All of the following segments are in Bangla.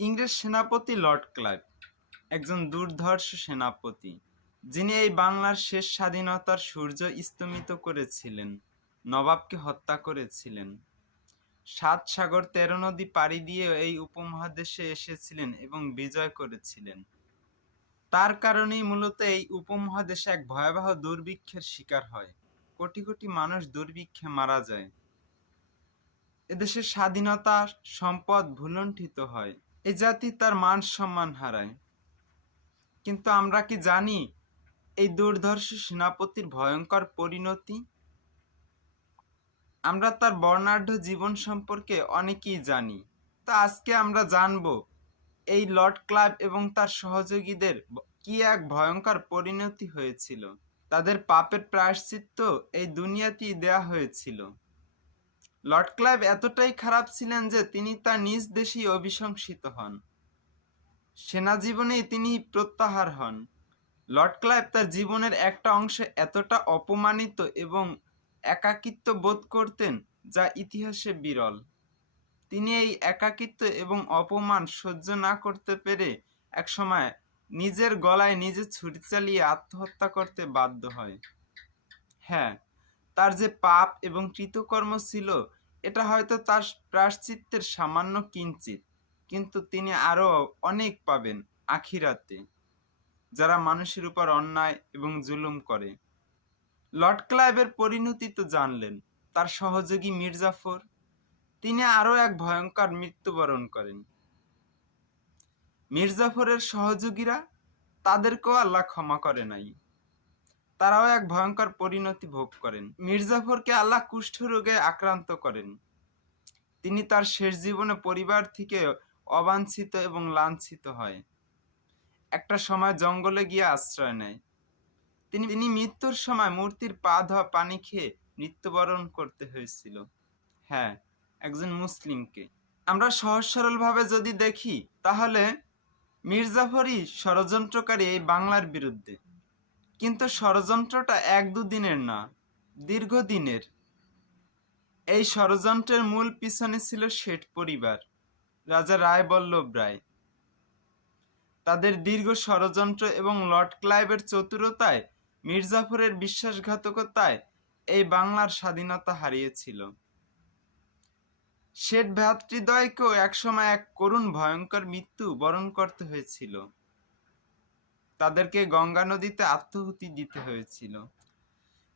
ইংরেজ সেনাপতি লর্ড ক্লাইভ একজন দুর্ধর্ষ সেনাপতি, যিনি এই বাংলার শেষ স্বাধীনতার সূর্য স্তমিত করেছিলেন, নবাবকে হত্যা করেছিলেন। ৭ সাগর ১৩ নদী পাড়ি দিয়ে এই উপমহাদেশে এসেছিলেন এবং বিজয় করেছিলেন। তার কারণেই মূলত এই উপমহাদেশ এক ভয়াবহ দুর্ভিক্ষের শিকার হয়। কোটি কোটি মানুষ দুর্ভিক্ষে মারা যায়। এদেশের স্বাধীনতা, সম্পদ ভূলুণ্ঠিত হয়। এই জাতি তার মান সম্মান হারায়। কিন্তু আমরা কি জানি এই দুর্ধর্ষ সেনাপতির ভয়ঙ্কর পরিণতি? আমরা তার বর্ণাঢ্য জীবন সম্পর্কে অনেকেই জানি। তা আজকে আমরা জানব এই লর্ড ক্লাইভ এবং তার সহযোগীদের কি এক ভয়ঙ্কর পরিণতি হয়েছিল। তাদের পাপের প্রায়শ্চিত্ত এই দুনিয়াতেই দেয়া হয়েছিল। লর্ড ক্লাইভ এতটাই খারাপ ছিলেন যে তিনি তার নিজ দেশেই অভিশংসিত হন। সেনা জীবনেই তিনি প্রত্যাহার হন। লর্ড ক্লাইভ তার জীবনের একটা অংশে এতটা অপমানিত এবং একাকিত্ব বোধ করতেন যা ইতিহাসে বিরল। তিনি এই একাকিত্ব এবং অপমান সহ্য না করতে পেরে একসময় নিজের গলায় নিজে ছুরি চালিয়ে আত্মহত্যা করতে বাধ্য হয়। হ্যাঁ, তার যে পাপ এবং কৃতকর্ম ছিল এটা হয়তো তার প্রায়শ্চিত্তের সামান্য কিঞ্চিত, কিন্তু তিনি আরও অনেক পাবেন আখিরাতে, যারা মানুষের উপর অন্যায় এবং জুলুম করে। লর্ড ক্লাইভের পরিণতি তো জানলেন। তার সহযোগী মির্জাফর, তিনি আরও এক ভয়ঙ্কর মৃত্যুবরণ করেন। মির্জাফরের সহযোগীরা, তাদেরকেও আল্লাহ ক্ষমা করে নাই। তারাও এক ভয়ঙ্কর পরিণতি ভোগ করেন। মির্জাফরকে আল্লাহ কুষ্ঠরোগে আক্রান্ত করেন। তিনি তার শেষ জীবনে পরিবার থেকে অবাঞ্ছিত এবং লাঞ্ছিত হয়। একটা সময় জঙ্গলে গিয়ে আশ্রয় নেয়। তিনি মৃত্যুর সময় মূর্তির পা ধোয়া পানি খেয়ে মৃত্যুবরণ করতে হয়েছিল। হ্যাঁ, একজন মুসলিমকে। আমরা সহজ সরলভাবে যদি দেখি তাহলে মির্জাফরই ষড়যন্ত্রকারী এই বাংলার বিরুদ্ধে। কিন্তু ষড়যন্ত্রটা ১-২ দিনের না, দীর্ঘদিনের। এই ষড়যন্ত্রের মূল পিছনে ছিল শেঠ পরিবার, রাজা রায়বল্লভ রায়। তাদের দীর্ঘ ষড়যন্ত্র এবং লর্ড ক্লাইভের চতুরতায়, মির্জাফরের বিশ্বাসঘাতকতায় এই বাংলার স্বাধীনতা হারিয়েছিল। শেঠ ভ্রাতৃদ্বয়কেও একসময় এক করুণ ভয়ঙ্কর মৃত্যু বরণ করতে হয়েছিল। তাদেরকে গঙ্গা নদীতে আত্মাহুতি দিতে হয়েছিল।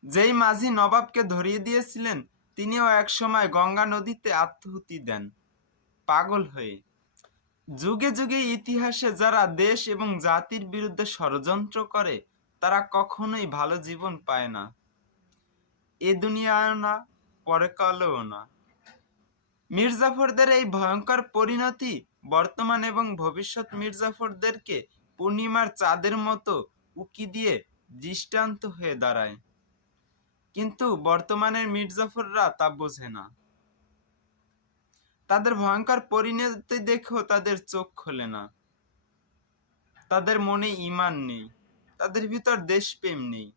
যেই মাঝি নবাবকে ধরিয়ে দিয়েছিলেন, তিনিও একসময় গঙ্গা নদীতে আত্মাহুতি দেন, পাগল হয়ে। যুগে যুগে ইতিহাসে যারা দেশ এবং জাতির বিরুদ্ধে ষড়যন্ত্র করে, তারা কখনোই ভালো জীবন পায় না, এ দুনিয়ায়ও না, পরকালেও না। মির্জাফরদের এই ভয়ঙ্কর পরিণতি বর্তমান এবং ভবিষ্যৎ মির্জাফরদেরকে পূর্ণিমার চাঁদের মতো উকি দিয়ে দৃষ্টান্ত হয়ে দাঁড়ায়। কিন্তু বর্তমানের মির্জাফররা তা বোঝে না। তাদের ভয়ঙ্কর পরিণতি দেখেও তাদের চোখ খোলে না। তাদের মনে ঈমান নেই, তাদের ভিতর দেশপ্রেম নেই।